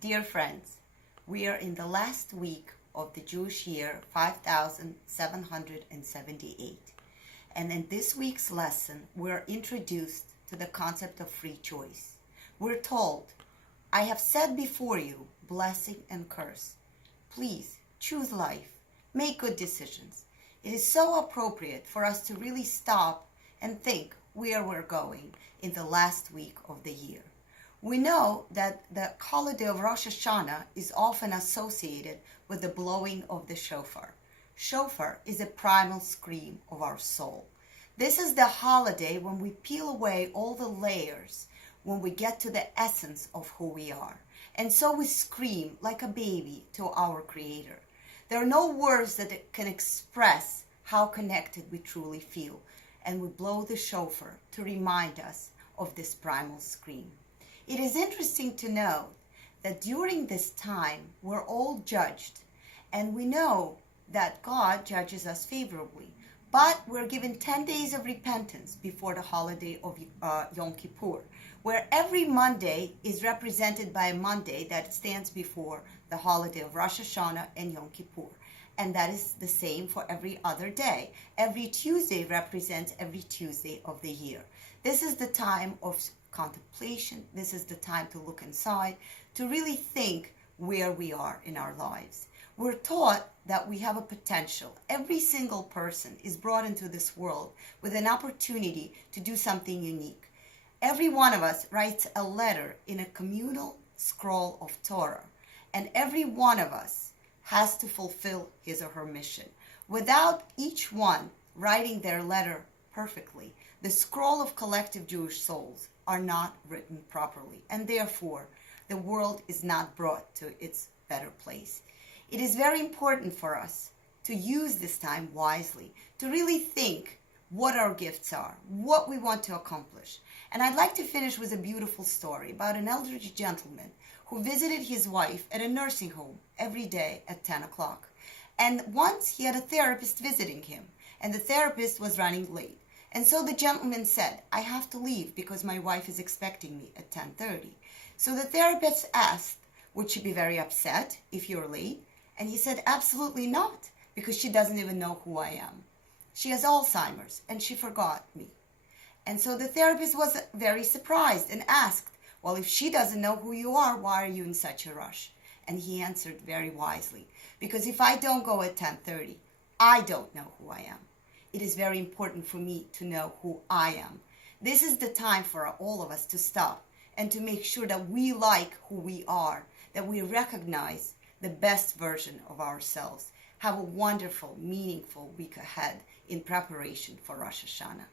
Dear friends, we are in the last week of the Jewish year 5778. And in this week's lesson, we're introduced to the concept of free choice. We're told, I have said before you, blessing and curse. Please choose life, make good decisions. It is so appropriate for us to really stop and think where we're going in the last week of the year. We know that the holiday of Rosh Hashanah is often associated with the blowing of the shofar. Shofar is a primal scream of our soul. This is the holiday when we peel away all the layers, when we get to the essence of who we are. And so we scream like a baby to our Creator. There are no words that can express how connected we truly feel. And we blow the shofar to remind us of this primal scream. It is interesting to know that during this time, we're all judged. And we know that God judges us favorably. But we're given 10 days of repentance before the holiday of Yom Kippur, where every Monday is represented by a Monday that stands before the holiday of Rosh Hashanah and Yom Kippur. And that is the same for every other day. Every Tuesday represents every Tuesday of the year. This is the time of contemplation. This is the time to look inside, to really think where we are in our lives. We're taught that we have a potential. Every single person is brought into this world with an opportunity to do something unique. Every one of us writes a letter in a communal scroll of Torah, and every one of us has to fulfill his or her mission. Without each one writing their letter perfectly, the scroll of collective Jewish souls are not written properly, and therefore the world is not brought to its better place. It is very important for us to use this time wisely, to really think what our gifts are, what we want to accomplish. And I'd like to finish with a beautiful story about an elderly gentleman who visited his wife at a nursing home every day at 10 o'clock. And once he had a therapist visiting him, and the therapist was running late. And so the gentleman said, I have to leave because my wife is expecting me at 10:30. So the therapist asked, would she be very upset if you're late? And he said, absolutely not, because she doesn't even know who I am. She has Alzheimer's and she forgot me. And so the therapist was very surprised and asked, well, if she doesn't know who you are, why are you in such a rush? And he answered very wisely, because if I don't go at 10:30, I don't know who I am. It is very important for me to know who I am. This is the time for all of us to stop and to make sure that we like who we are, that we recognize the best version of ourselves. Have a wonderful, meaningful week ahead in preparation for Rosh Hashanah.